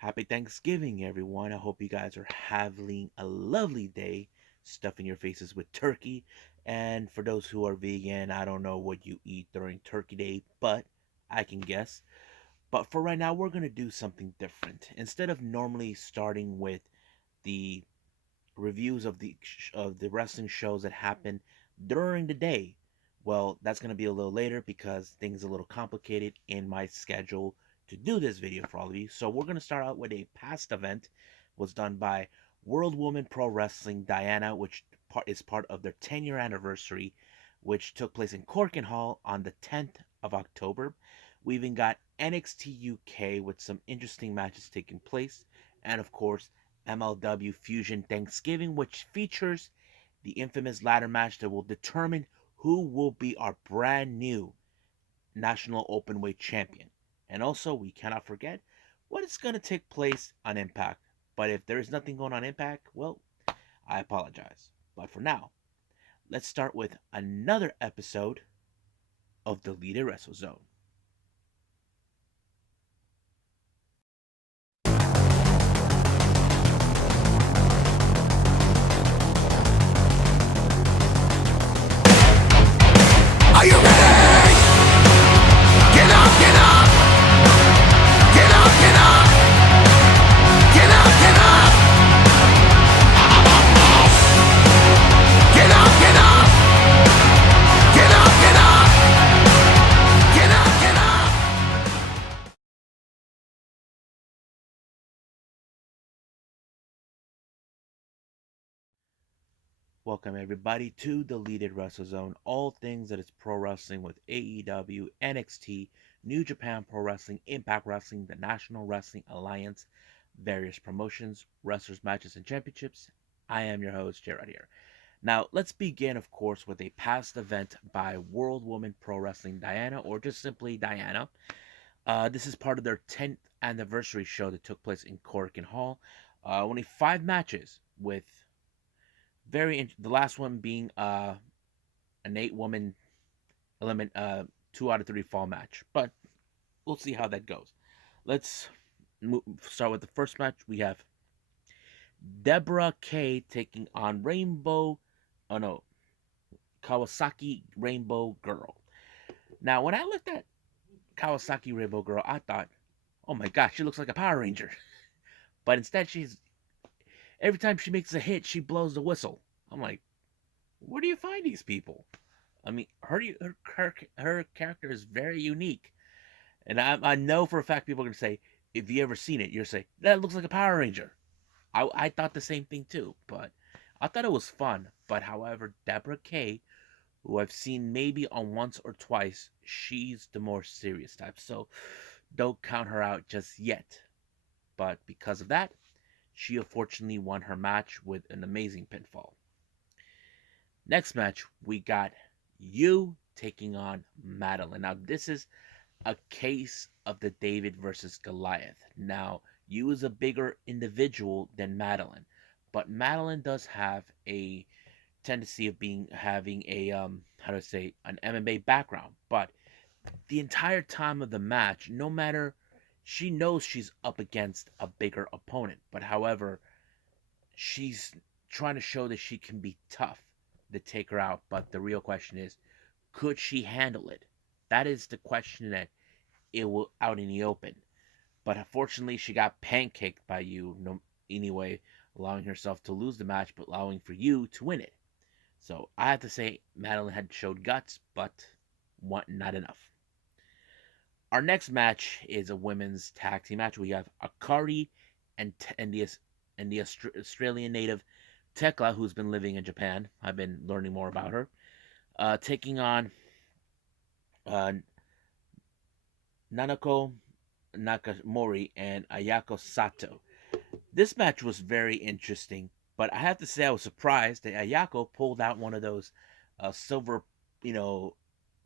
Happy Thanksgiving, everyone. I hope you guys are having a lovely day, stuffing your faces with turkey. And for those who are vegan, I don't know what you eat during Turkey Day, but I can guess. But for right now, we're going to do something different. Instead of normally starting with the reviews of the wrestling shows that happen during the day, well, that's going to be a little later because things are a little complicated in my schedule to do this video for all of you. So we're going to start out with a past event was done by World Woman Pro Wrestling Diana, which is part of their 10-year anniversary, which took place in Corkin Hall on the 10th of October. We even got NXT UK with some interesting matches taking place, and of course MLW Fusion Thanksgiving, which features the infamous ladder match that will determine who will be our brand new National Openweight Champion. And also, we cannot forget what is going to take place on Impact. But if there is nothing going on Impact, well, I apologize. But for now, let's start with another episode of Deleted Wrestle Zone. Are you ready? Get up, get up. Get up, get up. Get up, get up. Get up, get up. Get up, get up. Get up, get up. Welcome everybody to Deleted Wrestle Zone, all things that is pro wrestling with AEW, NXT, New Japan Pro Wrestling, Impact Wrestling, the National Wrestling Alliance, various promotions, wrestlers, matches, and championships. I am your host, Jared here. Now, let's begin, of course, with a past event by World Woman Pro Wrestling Diana, or just simply Diana. This is part of their 10th anniversary show that took place in Corkin Hall. Only 5 matches with the last one being an 8-woman element 2 out of 3 fall match, but we'll see how that goes. Let's start with the first match. We have Deborah K taking on Kawasaki Rainbow Girl. Now, when I looked at Kawasaki Rainbow Girl, I thought, oh my gosh, she looks like a Power Ranger. But instead, every time she makes a hit, she blows the whistle. I'm like, where do you find these people? I mean, her character is very unique, and I know for a fact people are gonna say, if you ever seen it, you're say that looks like a Power Ranger. I thought the same thing too, but I thought it was fun. But however, Deborah K, who I've seen maybe on once or twice, she's the more serious type, so don't count her out just yet. But because of that, she unfortunately won her match with an amazing pinfall. Next match, we got you taking on Madeline. Now, this is a case of the David versus Goliath. Now, you is a bigger individual than Madeline, but Madeline does have a tendency of having a how to say an MMA background. But the entire time of the match, no matter she knows she's up against a bigger opponent, but however, she's trying to show that she can be tough to take her out. But the real question is, could she handle it? That is the question that it will out in the open. But unfortunately, she got pancaked by you anyway, allowing herself to lose the match, but allowing for you to win it. So I have to say, Madeline had showed guts, but not enough. Our next match is a women's tag team match. We have Akari and the Australian native Tekla, who's been living in Japan. I've been learning more about her. Taking on uh, Nanako Nakamori and Ayako Sato. This match was very interesting, but I have to say I was surprised that Ayako pulled out one of those silver, you know,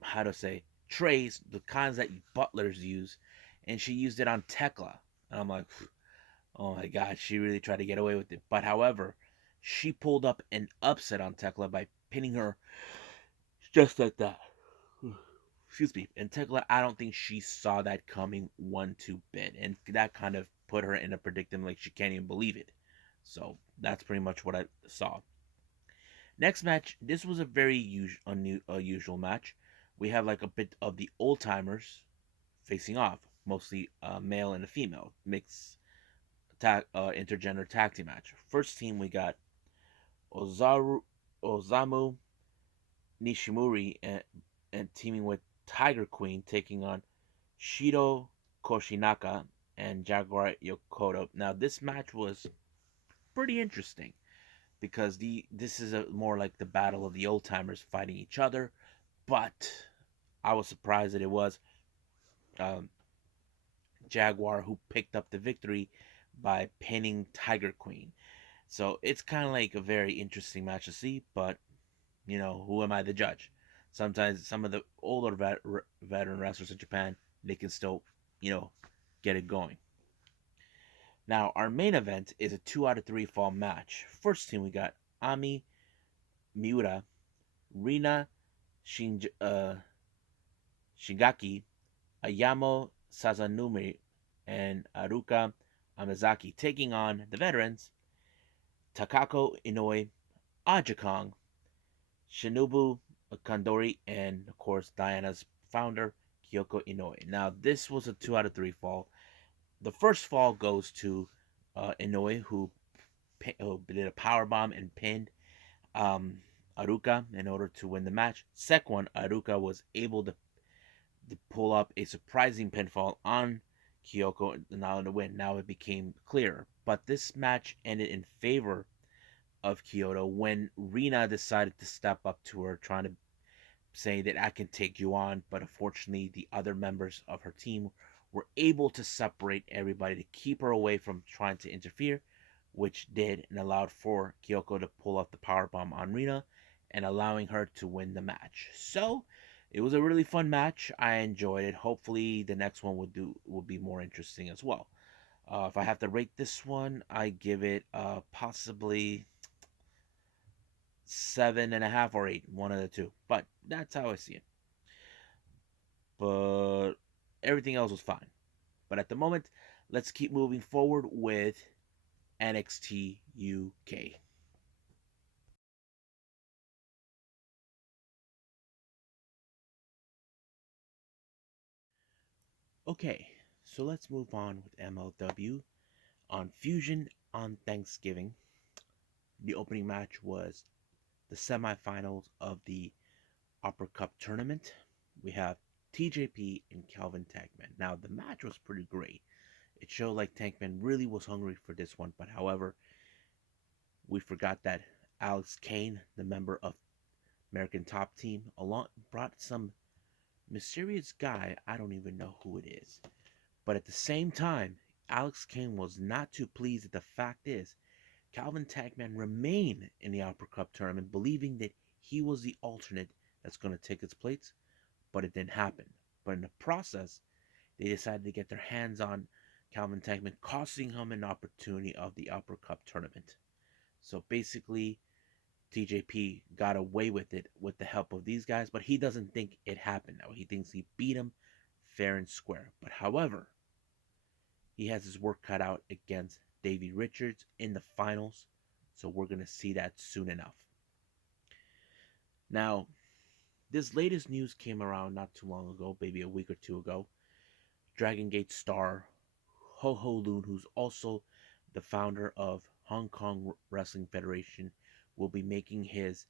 how to say, trays, the kinds that butlers use, and she used it on Tekla. And I'm like, oh my god, she really tried to get away with it. But however, she pulled up an upset on Tekla by pinning her just like that. excuse me, and Tekla, I don't think she saw that coming one two bit, and that kind of put her in a predicament like she can't even believe it. So that's pretty much what I saw. Next match, this was a very unusual match. We have like a bit of the old timers facing off, mostly a male and a female mixed intergender tag team match. First team we got Ozamu Nishimori and teaming with Tiger Queen taking on Shiro Koshinaka and Jaguar Yokota. Now this match was pretty interesting because this is a more like the battle of the old timers fighting each other, but I was surprised that it was um, Jaguar who picked up the victory by pinning Tiger Queen. So it's kind of like a very interesting match to see, but who am I the judge? Sometimes some of the older veteran wrestlers in Japan, they can still, you know, get it going. Now, our main event is a 2 out of 3 fall match. First team, we got Ami Miura, Rina Shingaki, Ayamo Sazanumi, and Aruka Amazaki taking on the veterans Takako Inoue, Aja Kong, Shinobu Kandori, and of course Diana's founder, Kyoko Inoue. Now, this was a 2 out of 3 fall. The first fall goes to Inoue, who did a power bomb and pinned um, Aruka in order to win the match. Second one, Aruka was able to pull up a surprising pinfall on Kyoko now to win. Now it became clear. But this match ended in favor of Kyoto when Rina decided to step up to her, trying to say that I can take you on. But unfortunately, the other members of her team were able to separate everybody to keep her away from trying to interfere, which did and allowed for Kyoko to pull off the powerbomb on Rina and allowing her to win the match. So it was a really fun match. I enjoyed it. Hopefully the next one will be more interesting as well. If I have to rate this one, I give it possibly 7.5 or 8, one of the two. But that's how I see it. But everything else was fine. But at the moment, let's keep moving forward with NXT UK. Okay, so let's move on with MLW on Fusion on Thanksgiving. The opening match was the semifinals of the Upper Cup tournament. We have TJP and Calvin Tankman. Now, the match was pretty great. It showed like Tankman really was hungry for this one, but however, we forgot that Alex Kane, the member of American Top Team, along brought some mysterious guy. I don't even know who it is. But at the same time, Alex Kane was not too pleased that the fact is Calvin Tankman remained in the Upper Cup tournament, believing that he was the alternate that's going to take its place, but it didn't happen. But in the process, they decided to get their hands on Calvin Tankman, costing him an opportunity of the Upper Cup tournament. So basically, TJP got away with it with the help of these guys, but he doesn't think it happened that way. He thinks he beat him fair and square. But however, he has his work cut out against Davey Richards in the finals, so we're going to see that soon enough. Now, this latest news came around not too long ago, maybe a week or two ago. Dragon Gate star Ho Ho Lun, who's also the founder of Hong Kong Wrestling Federation, will be making his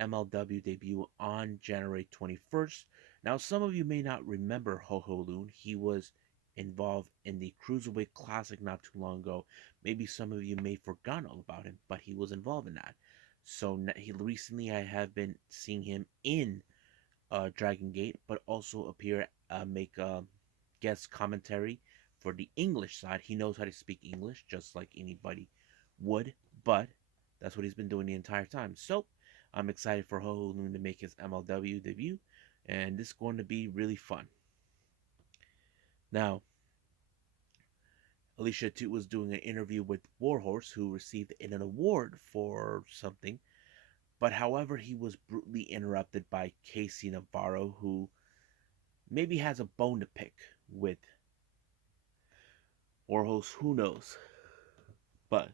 MLW debut on January 21st. Now, some of you may not remember Ho Ho Lun. He was involved in the Cruiserweight Classic not too long ago. Maybe some of you may have forgotten all about him, but he was involved in that. So recently I have been seeing him in Dragon Gate, but also make guest commentary for the English side. He knows how to speak English just like anybody would, but that's what he's been doing the entire time. So I'm excited for Ho Ho Lun to make his MLW debut, and this is going to be really fun. Now, Alicia too was doing an interview with Warhorse, who received an award for something, but however, he was brutally interrupted by Casey Navarro, who maybe has a bone to pick with Warhorse, who knows? But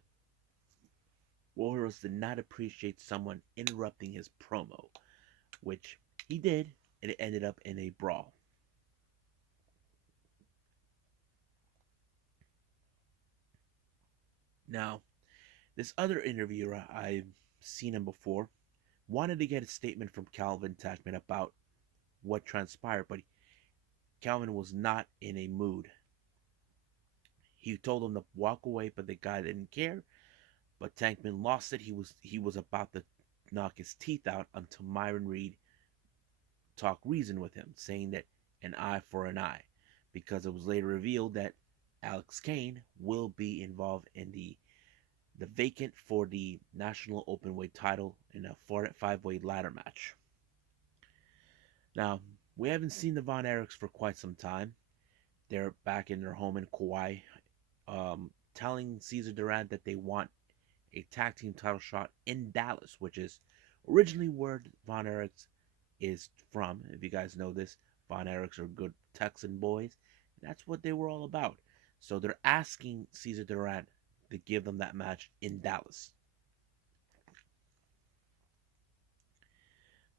Warhorse did not appreciate someone interrupting his promo, which he did, and it ended up in a brawl. Now, this other interviewer, I've seen him before, wanted to get a statement from Calvin Tackman about what transpired, but Calvin was not in a mood. He told him to walk away, but the guy didn't care. But Tankman lost it. He was about to knock his teeth out until Myron Reed talked reason with him, saying that an eye for an eye, because it was later revealed that Alex Kane will be involved in the vacant for the National Openweight title in a 5-way ladder match. Now, we haven't seen the Von Erichs for quite some time. They're back in their home in Kauai, telling Cesar Durant that they want a tag team title shot in Dallas, which is originally where Von Erichs is from. If you guys know this, Von Erichs are good Texan boys. And that's what they were all about. So they're asking Cesar Durant to give them that match in Dallas.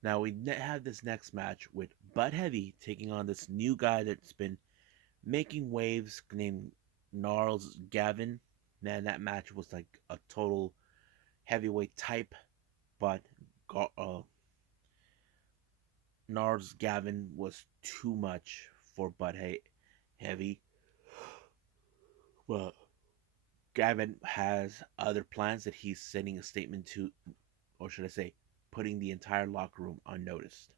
Now we have this next match with Bud Heavy taking on this new guy that's been making waves named Gnarls Gavin. Man, that match was like a total heavyweight type, but Gnarls Gavin was too much for Bud Heavy. Well, Gavin has other plans that he's sending a statement to, or should I say, putting the entire locker room on notice.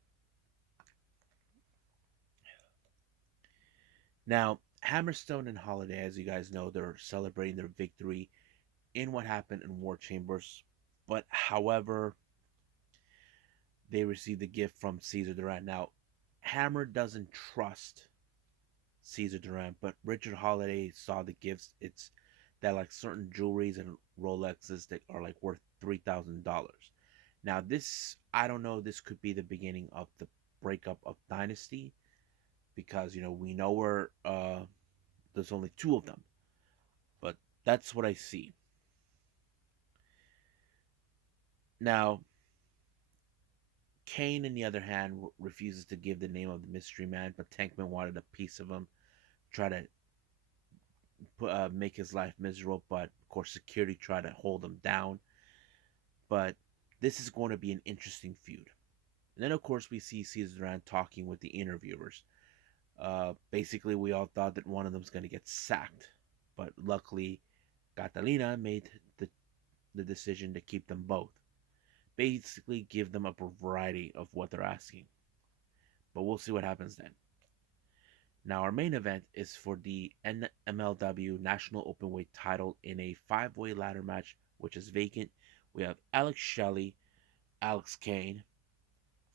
Now, Hammerstone and Holiday, as you guys know, they're celebrating their victory in what happened in War Chambers. But however, they received a gift from Cesar Durant. Now, Hammer doesn't trust Cesar Durant, but Richard Holiday saw the gifts. It's that like certain jewelries and Rolexes that are like worth $3,000. Now, this I don't know. This could be the beginning of the breakup of Dynasty, because we know where there's only two of them, but that's what I see. Now, Kane, on the other hand, refuses to give the name of the mystery man, but Tankman wanted a piece of him, try to make his life miserable, but of course security tried to hold him down. But this is going to be an interesting feud. And then of course we see Cesar Duran talking with the interviewers. Basically, we all thought that one of them was going to get sacked, but luckily Catalina made the decision to keep them both. Basically, give them a variety of what they're asking. But we'll see what happens then. Now, our main event is for the MLW National Openweight title in a 5-way ladder match, which is vacant. We have Alex Shelley, Alex Kane,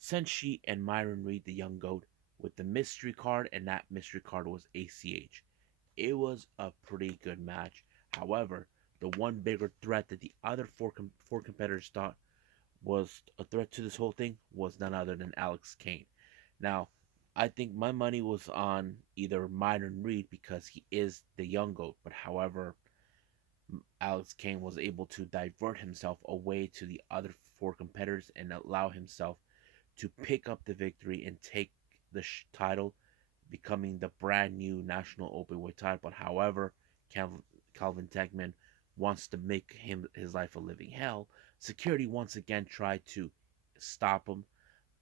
Senshi, and Myron Reed, the Young Goat, with the mystery card, and that mystery card was ACH. It was a pretty good match. However, the one bigger threat that the other four competitors thought was a threat to this whole thing was none other than Alex Kane. Now, I think my money was on either Myron Reed because he is the young goat, but however, Alex Kane was able to divert himself away to the other four competitors and allow himself to pick up the victory and take the title, becoming the brand new National Openweight title. But however, Calvin Tankman wants to make his life a living hell. Security once again tried to stop him,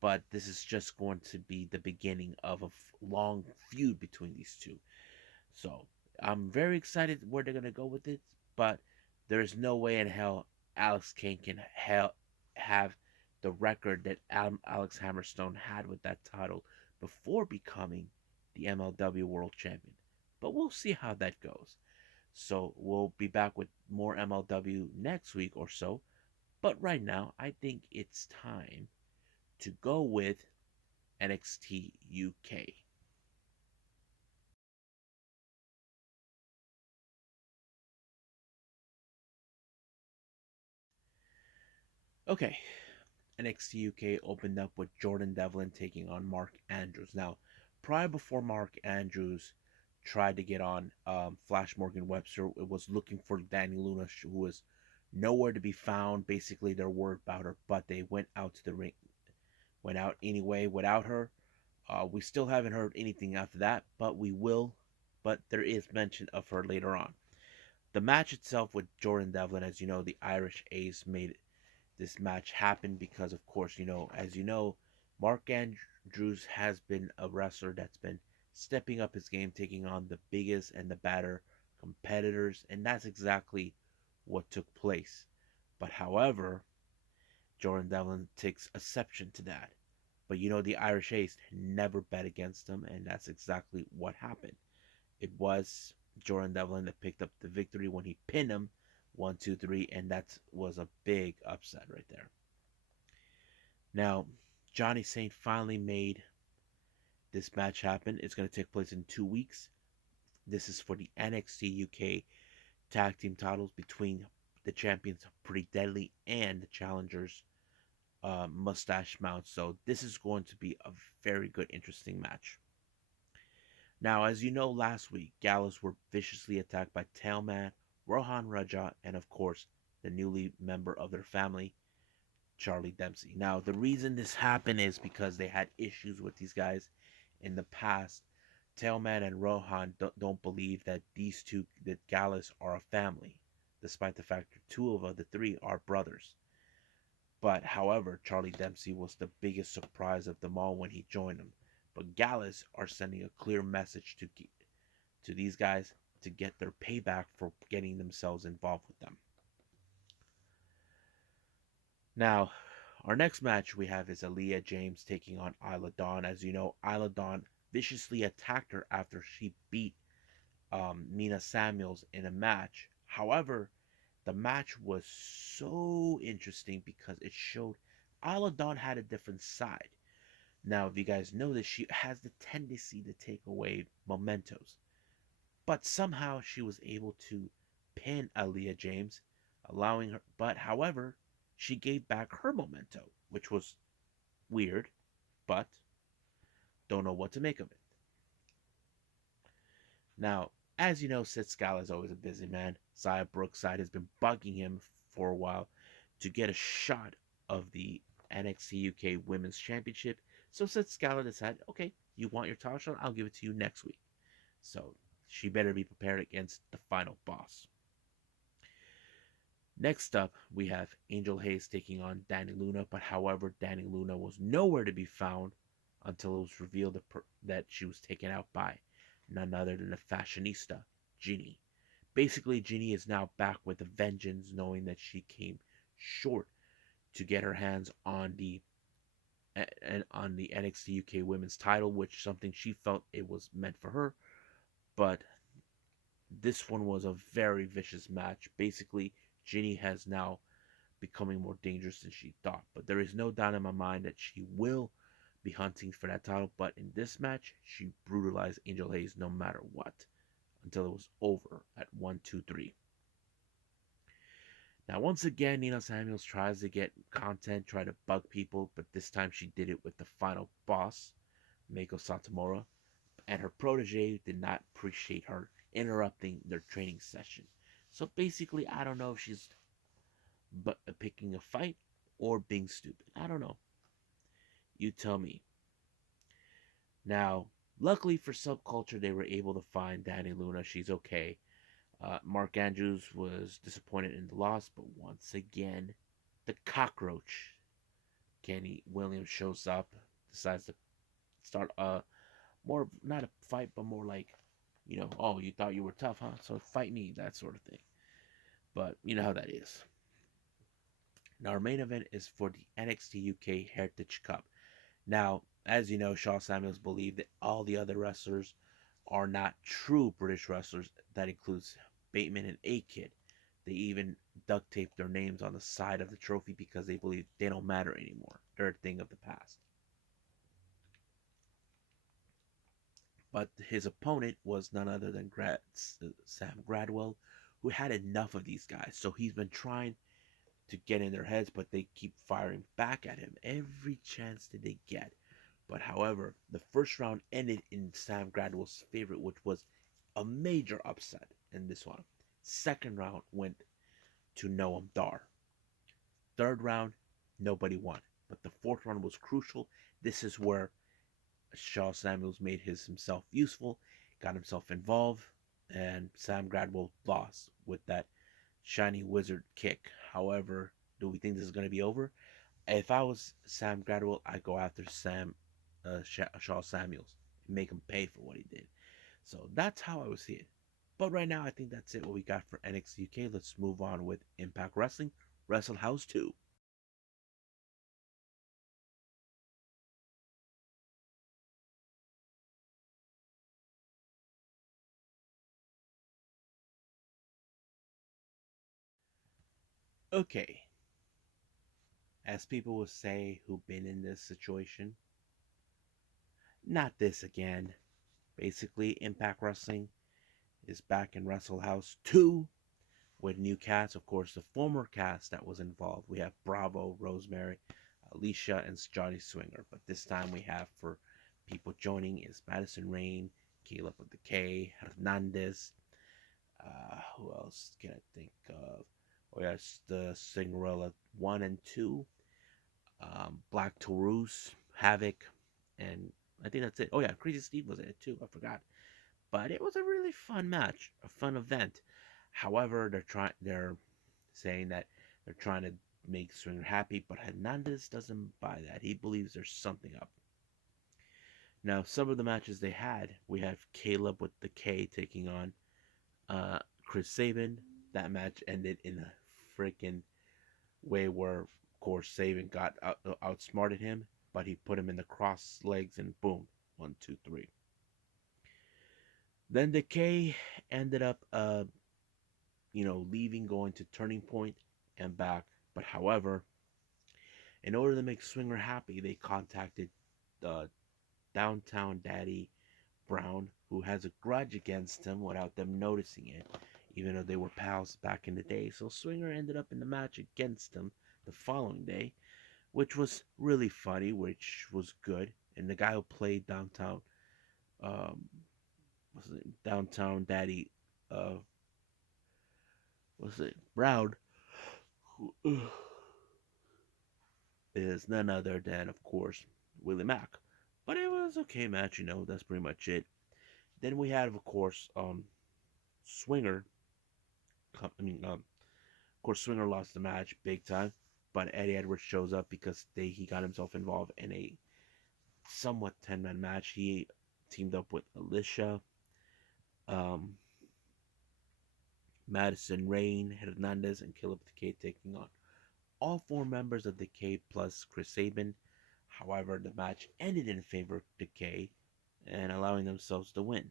but this is just going to be the beginning of a long feud between these two. So I'm very excited where they're gonna go with it, but there's no way in hell Alex Kane can have the record that Alex Hammerstone had with that title before becoming the MLW World Champion. But we'll see how that goes. So we'll be back with more MLW next week or so. But right now, I think it's time to go with NXT UK. Okay, NXT UK opened up with Jordan Devlin taking on Mark Andrews. Now, prior before Mark Andrews tried to get on Flash Morgan Webster, it was looking for Danny Luna, who was nowhere to be found. Basically, they're worried about her, but they went out to the ring, went out anyway without her. We still haven't heard anything after that, but we will. But there is mention of her later on. The match itself with Jordan Devlin, as you know, the Irish Ace made this match happen because, of course, as you know, Mark Andrews has been a wrestler that's been stepping up his game, taking on the biggest and the badder competitors, and that's exactly what took place. But however, Jordan Devlin takes exception to that. But the Irish Ace never bet against him, and that's exactly what happened. It was Jordan Devlin that picked up the victory when he pinned him 1, 2, 3, and that was a big upset right there. Now, Johnny Saint finally made this match happen. It's going to take place in 2 weeks. This is for the NXT UK tag team titles between the champions Pretty Deadly and the challengers Mustache Mount. So this is going to be a very good, interesting match. Now, as you know, last week, Gallows were viciously attacked by Tailman, Rohan Raja, and of course, the newly member of their family, Charlie Dempsey. Now, the reason this happened is because they had issues with these guys in the past. Tailman and Rohan don't believe that these two, that Gallus, are a family, despite the fact that two of the three are brothers. But however, Charlie Dempsey was the biggest surprise of them all when he joined them. But Gallus are sending a clear message to these guys to get their payback for getting themselves involved with them. Now, our next match we have is Aleah James taking on Isla Dawn. As you know, Isla Dawn viciously attacked her after she beat Nina Samuels in a match. However, the match was so interesting because it showed Isla Dawn had a different side. Now, if you guys know this, she has the tendency to take away mementos. But somehow she was able to pin Aleah James, allowing her. But however, she gave back her memento, which was weird, but don't know what to make of it. Now, as you know, Sid Scala is always a busy man. Zaya Brookside has been bugging him for a while to get a shot of the NXT UK Women's Championship. So Sid Scala decided, okay, you want your title shot? I'll give it to you next week. So she better be prepared against the final boss. Next up, we have Angel Hayes taking on Danny Luna, but however, Danny Luna was nowhere to be found until it was revealed that she was taken out by none other than the fashionista, Jinny. Basically, Jinny is now back with a vengeance, knowing that she came short to get her hands on the NXT UK Women's title, which something she felt it was meant for her. But this one was a very vicious match. Basically, Jinny has now becoming more dangerous than she thought. But there is no doubt in my mind that she will be hunting for that title. But in this match, she brutalized Angel Hayes no matter what until it was over at 1, 2, 3. Now, once again, Nina Samuels tries to get content, try to bug people, but this time she did it with the final boss, Meiko Satomura, and her protege did not appreciate her interrupting their training session. So basically, I don't know if she's picking a fight or being stupid. I don't know. You tell me. Now, luckily for Subculture, they were able to find Danny Luna. She's okay. Mark Andrews was disappointed in the loss, but once again, the cockroach, Kenny Williams, shows up, decides to start more, not a fight, but more like, oh, you thought you were tough, huh? So fight me, that sort of thing. But you know how that is. Now, our main event is for the NXT UK Heritage Cup. Now, as you know, Shaw Samuels believed that all the other wrestlers are not true British wrestlers. That includes Bateman and A-Kid. They even duct taped their names on the side of the trophy because they believe they don't matter anymore. They're a thing of the past. But his opponent was none other than Sam Gradwell, who had enough of these guys. So he's been trying to get in their heads, but they keep firing back at him every chance that they get. But however, the first round ended in Sam Gradwell's favorite, which was a major upset in this one. Second round went to Noam Dar. Third round, nobody won. But the fourth round was crucial. This is where Shaw Samuels made himself useful, got himself involved, and Sam Gradwell lost with that shiny wizard kick. However, do we think this is going to be over? If I was Sam Gradwell, I'd go after Shaw Samuels and make him pay for what he did. So that's how I would see it. But right now, I think that's it what we got for NXT UK. Let's move on with Impact Wrestling, Wrestle House 2. Okay, as people will say who've been in this situation, not this again. Basically, Impact Wrestling is back in Wrestle House 2 with new cast. Of course, the former cast that was involved. We have Bravo, Rosemary, Alicia, and Johnny Swinger. But this time we have for people joining is Madison Rain, Caleb with the K, Hernandez. Who else can I think of? Oh, yes, the Cinderella 1 and 2. Black Taurus, Havoc, and I think that's it. Oh, yeah, Crazy Steve was in it too. I forgot. But it was a really fun match, a fun event. However, they're saying that they're trying to make Swinger happy, but Hernandez doesn't buy that. He believes there's something up. Now, some of the matches they had, we have Caleb with the K taking on Chris Sabin. That match ended in a freaking way where, of course, Sabin got outsmarted him, but he put him in the cross legs and boom, 1, 2, 3. Then the K ended up, leaving, going to Turning Point and back. But however, in order to make Swinger happy, they contacted the Downtown Daddy Brown, who has a grudge against him without them noticing it, even though they were pals back in the day. So Swinger ended up in the match against him the following day, which was really funny, which was good. And the guy who played Downtown Daddy, Brown, who is none other than, of course, Willie Mack. But it was okay match, that's pretty much it. Then we had, of course, Swinger. Of course, Swinger lost the match big time, but Eddie Edwards shows up because he got himself involved in a somewhat 10-man match. He teamed up with Alicia, Madison Rain, Hernandez, and Caleb the K taking on all 4 members of the K plus Chris Sabin. However, the match ended in favor of the K and allowing themselves to win.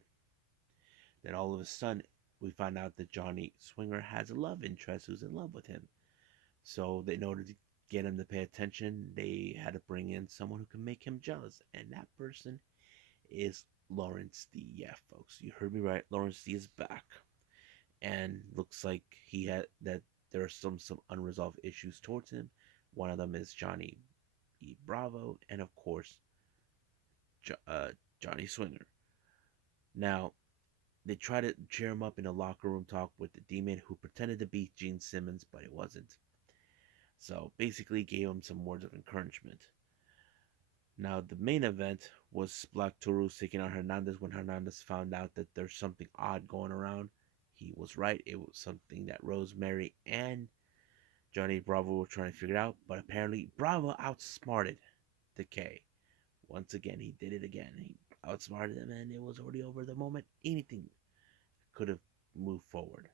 Then all of a sudden, we find out that Johnny Swinger has a love interest who's in love with him. So in order to get him to pay attention, they had to bring in someone who can make him jealous. And that person is Lawrence D. Yeah, folks, you heard me right. Lawrence D. is back. And looks like there are some unresolved issues towards him. One of them is Johnny E. Bravo, and of course, Johnny Swinger. Now, they try to cheer him up in a locker room talk with the Demon, who pretended to be Gene Simmons, but it wasn't. So basically gave him some words of encouragement. Now, the main event was Black Taurus taking on Hernandez. When Hernandez found out that there's something odd going around, he was right. It was something that Rosemary and Johnny Bravo were trying to figure out, but apparently Bravo outsmarted the K. Once again, he did it again. He outsmarted him, and it was already over the moment anything could have moved forward.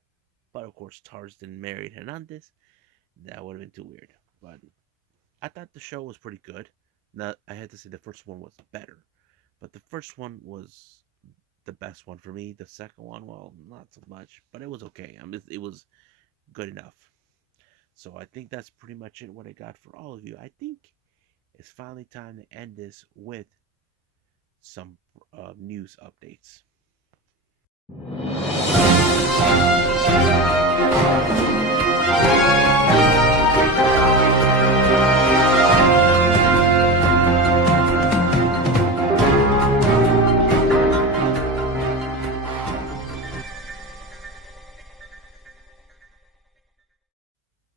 But of course, Tarzan married Hernandez. That would have been too weird. But I thought the show was pretty good. Now, I had to say the first one was better, but the first one was the best one for me. The second one, well, not so much, but it was okay. It was good enough. So I think that's pretty much it what I got for all of you. I think it's finally time to end this with some news updates.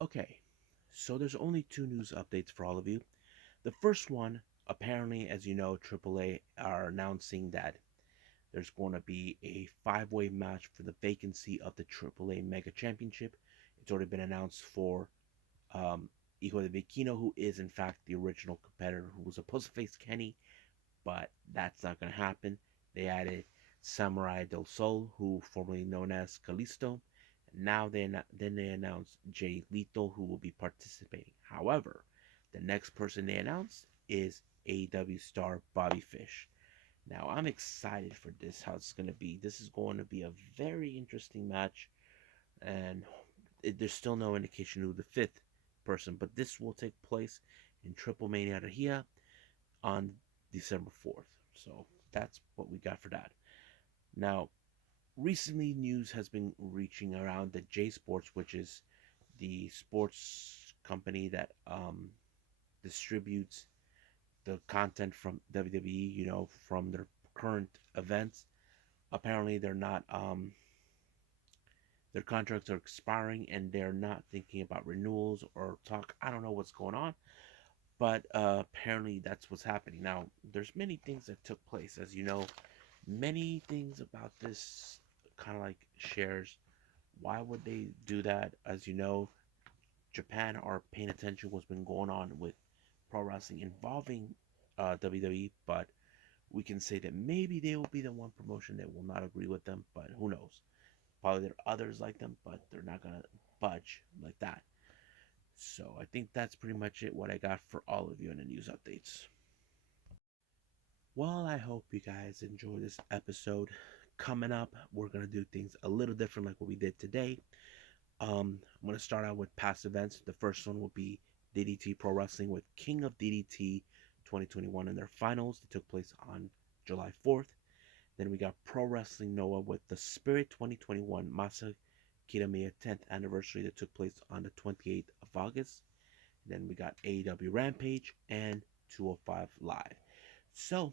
Okay, so there's only two news updates for all of you. The first one, apparently, as you know, AAA are announcing that there's going to be a five-way match for the vacancy of the AAA Mega Championship. It's already been announced for Hijo de Viquino, who is in fact the original competitor who was supposed to face Kenny, but that's not going to happen. They added Samurai del Sol, who formerly known as Kalisto. Now they announced Jay Lethal, who will be participating. However, the next person they announced is AEW star Bobby Fish. Now I'm excited for this. How it's going to be. This is going to be a very interesting match, and there's still no indication who the fifth person, but this will take place in Triple Mania Energia on December 4th. So that's what we got for that. Now, recently news has been reaching around that J Sports, which is the sports company that distributes the content from WWE, from their current events. Apparently, they're not. Their contracts are expiring, and they're not thinking about renewals or talk. I don't know what's going on, but apparently that's what's happening now. There's many things that took place, as you know, many things about this kind of like shares. Why would they do that? As you know, Japan are paying attention what's been going on with pro wrestling involving WWE, but we can say that maybe they will be the one promotion that will not agree with them, but who knows? Probably there are others like them, but they're not gonna budge like that. So I think that's pretty much it. What I got for all of you in the news updates. Well, I hope you guys enjoy this episode. Coming up, we're gonna do things a little different, like what we did today. I'm gonna start out with past events. The first one will be DDT Pro Wrestling with King of DDT 2021 in their finals that took place on July 4th. Then we got Pro Wrestling Noah with the Spirit 2021 Masa Kitamiya 10th anniversary that took place on the 28th of August. Then we got AEW Rampage and 205 Live. So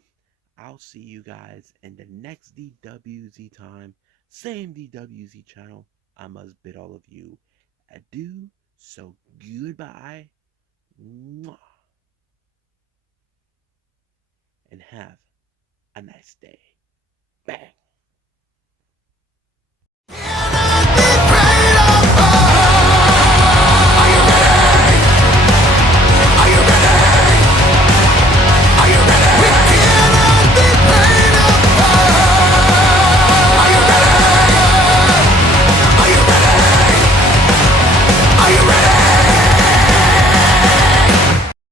I'll see you guys in the next DWZ time. Same DWZ channel. I must bid all of you adieu. So goodbye. Mwah, and have a nice day. Bang.